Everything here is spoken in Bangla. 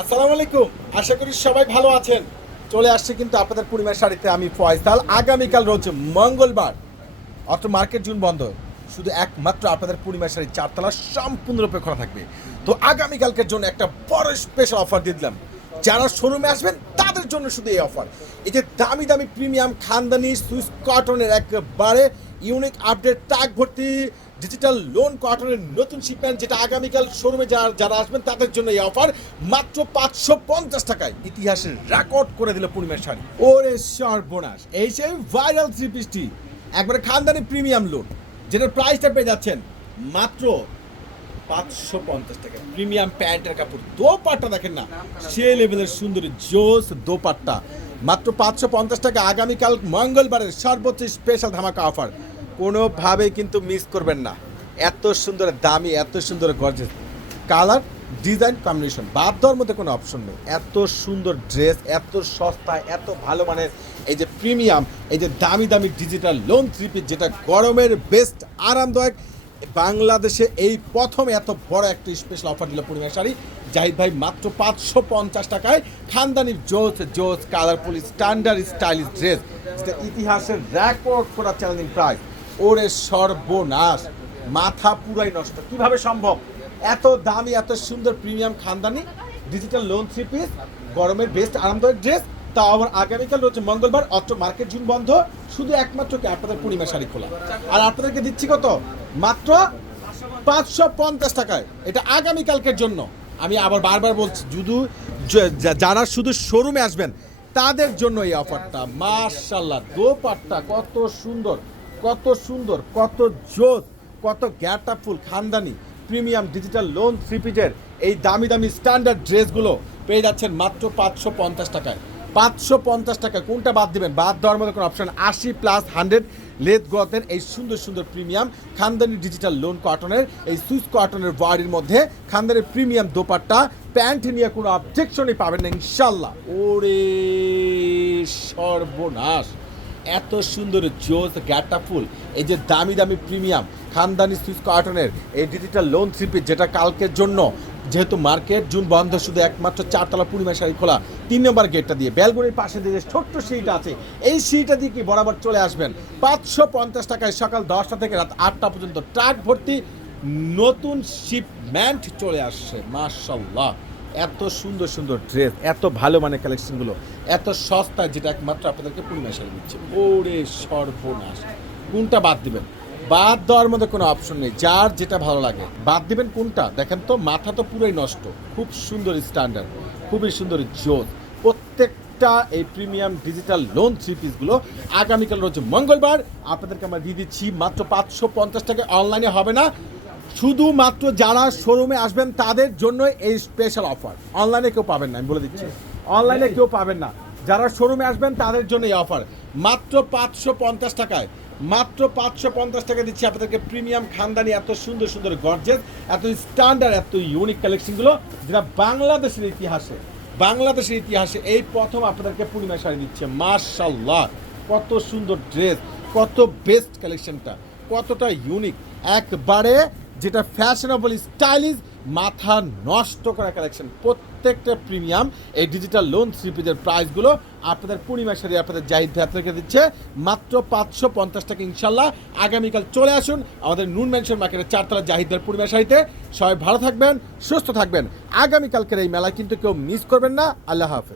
আসসালামু আলাইকুম। আশা করি সবাই ভালো আছেন। চলে আসছে কিন্তু আপনাদের পূর্ণিমার শাড়িতে আমি ফয়সাল। আগামীকাল রোজ মঙ্গলবার অত মার্কেট জুন বন্ধ। শুধু একমাত্র আপনাদের পূর্ণিমার শাড়ি চারতলা সম্পূর্ণরূপে খোলা থাকবে। তো আগামীকালকের জন্য একটা বড় স্পেশাল অফার দিয়ে দিলাম। যারা শোরুমে আসবেন, তাদের জন্য শুধু এই অফার এই যে দামি দামি প্রিমিয়াম খানদানি, সুইস কটনের একবারে ইউনিক আপডেট ট্যাগ ভর্তি ডিজিটাল লোন কোয়ার্টারের নতুন শিপমেন্ট যেটা আগামীকাল শোরুমে যারা যারা আসবেন তাদের জন্য এই অফার মাত্র পাঁচশো পঞ্চাশ টাকায়। ইতিহাসের রেকর্ড করে দিল পূর্ণিমার শাড়ি। ওরে সর্বনাশ! এই সেই ভাইরাল থ্রি পিসটি একবারে খানদানি প্রিমিয়াম লোন যেটার প্রাইসটা পেয়ে যাচ্ছেন মাত্র পাঁচশো পঞ্চাশ টাকা। প্রিমিয়াম প্যান্টের কাপড়। দোপাট্টা দেখেন না, সে লেভেলের সুন্দর জোস দোপাট্টা। মাত্র পাঁচশো পঞ্চাশ টাকা আগামীকাল মঙ্গলবারের সর্বোচ্চ স্পেশাল ধামাকা অফার কোনোভাবেই কিন্তু মিস করবেন না। এত সুন্দর দামি, এত সুন্দর গর্জেস কালার ডিজাইন কম্বিনেশন বাদ দেওয়ার মধ্যে কোনো অপশন নেই। এত সুন্দর ড্রেস এত সস্তা, এত ভালো মানের। এই যে প্রিমিয়াম এই যে দামি দামি ডিজিটাল লোন থ্রি পিস যেটা গরমের বেস্ট আরামদায়ক বাংলাদেশে এই প্রথম এত বড় একটা স্পেশাল অফার দিল পূর্ণিমা শাড়ি। জাহিদ ভাই মাত্র পাঁচশো পঞ্চাশ টাকায় খানদানির জোস জোস কালারফুল স্ট্যান্ডার্ড স্টাইলিশ ড্রেস যেটা ইতিহাসের রেকর্ড করা চ্যালেঞ্জিং প্রাইস ওরে সর্বনাশ, মাথা পুরাই নষ্ট। কীভাবে সম্ভব? এত দামি, এত সুন্দর প্রিমিয়াম খানদানি ডিজিটাল লোন থ্রি পিস গরমের বেস্ট আরামদায়ক ড্রেস তা আবার আগামীকাল রয়েছে মঙ্গলবার অত্র মার্কেট জুন বন্ধ, শুধু একমাত্র কি আপনাদের পূর্ণিমা শাড়ি খোলা। আর আপনাদেরকে দিচ্ছি কত? মাত্র পাঁচশো পঞ্চাশ টাকায়। এটা আগামীকালকের জন্য। আমি আবার বারবার বলছি শুধু যারা শুধু শোরুমে আসবেন, তাদের জন্য এই অফারটা মার্শাল্লাহ দোপাট্টা, কত সুন্দর কত সুন্দর, কত জোস কত গ্যাটা ফুল খানদানি প্রিমিয়াম ডিজিটাল লোন থ্রি পিজের এই দামি দামি স্ট্যান্ডার্ড ড্রেসগুলো পেয়ে যাচ্ছেন মাত্র পাঁচশো পঞ্চাশ টাকায়। পাঁচশো পঞ্চাশ টাকা। কোনটা বাদ দিবেন? বাদ দেওয়ার মধ্যে কোনো অপশন আশি প্লাস হান্ড্রেড লেদ গ্রথের এই সুন্দর সুন্দর প্রিমিয়াম খানদানি ডিজিটাল লোন কটনের এই সুইস কটনের বডির মধ্যে খানদানের প্রিমিয়াম দোপাট্টা, প্যান্ট নিয়ে কোনো অবজেকশনই পাবেন না ইনশাল্লাহ ওরে সর্বনাশ! এত সুন্দর জোস গ্যাটা ফুল, এই যে দামি দামি প্রিমিয়াম খানদানি সুইস কটনের এই ডিজিটাল লোন থ্রিপি যেটা কালকের জন্য যেহেতু মার্কেট জুন বন্ধ, শুধু একমাত্র চারতলা পূর্ণিমা শাড়ি খোলা। তিন নম্বর গেটটা দিয়ে বেলগুড়ির পাশে যে ছোট্ট সিঁড়িটা আছে, এই সিঁড়িটা দিয়ে কি বরাবর চলে আসবেন? পাঁচশো পঞ্চাশ টাকায় সকাল দশটা থেকে রাত আটটা পর্যন্ত ট্রাক ভর্তি নতুন শিপমেন্ট চলে আসছে মার্শাল্লাহ এত সুন্দর সুন্দর ড্রেস, এত ভালো মানের কালেকশনগুলো, এত সস্তা যেটা একমাত্র আপনাদেরকে পূর্ণিমা শাড়ি দিচ্ছে। ওরে সর্বনাশ। কোনটা বাদ দিবেন? বাদ দেওয়ার মধ্যে কোনো অপশন নেই। যার যেটা ভালো লাগে। বাদ দিবেন কোনটা? দেখেন তো, মাথা তো পুরোই নষ্ট। খুব সুন্দর স্ট্যান্ডার্ড খুবই সুন্দর জোর। প্রত্যেকটা এই প্রিমিয়াম ডিজিটাল লোন থ্রি পিসগুলো আগামীকাল রোজ মঙ্গলবার আপনাদেরকে আমরা দিয়ে দিচ্ছি মাত্র পাঁচশো পঞ্চাশ টাকা অনলাইনে হবে না। শুধুমাত্র যারা শোরুমে আসবেন, তাদের জন্য এই স্পেশাল অফার অনলাইনে কেউ পাবেন না, আমি বলে দিচ্ছি। অনলাইনে কেউ পাবেন না। যারা শোরুমে আসবেন, তাদের জন্য এই অফার মাত্র পাঁচশো পঞ্চাশ টাকায়। মাত্র পাঁচশো পঞ্চাশ টাকা দিচ্ছি আপনাদেরকে প্রিমিয়াম খানদানি, এত সুন্দর সুন্দর গর্জেস এত স্ট্যান্ডার্ড এত ইউনিক কালেকশনগুলো যেটা বাংলাদেশের ইতিহাসে বাংলাদেশের ইতিহাসে এই প্রথম আপনাদেরকে পূর্ণিমা শাড়ি দিচ্ছে। মার্শাল্লাহ কত সুন্দর ড্রেস কত বেস্ট কালেকশনটা কতটা ইউনিক একবারে যেটা ফ্যাশনেবল স্টাইলিশ মাথা নষ্ট করা কালেকশন প্রত্যেকটা প্রিমিয়াম এই ডিজিটাল লোন থ্রি পিজের প্রাইসগুলো আপনাদের পূর্ণিমা শাড়ি আপনাদের জাহিদ ভাই দিচ্ছে। মাত্র পাঁচশো পঞ্চাশ টাকা ইনশাল্লাহ। আগামীকাল চলে আসুন আমাদের নুন মেনশন মার্কেটের চারতলা জাহিদের পূর্ণিমা শাড়িতে। সবাই ভালো থাকবেন, সুস্থ থাকবেন। আগামীকালকের এই মেলা কিন্তু কেউ মিস করবেন না। আল্লাহ হাফেজ।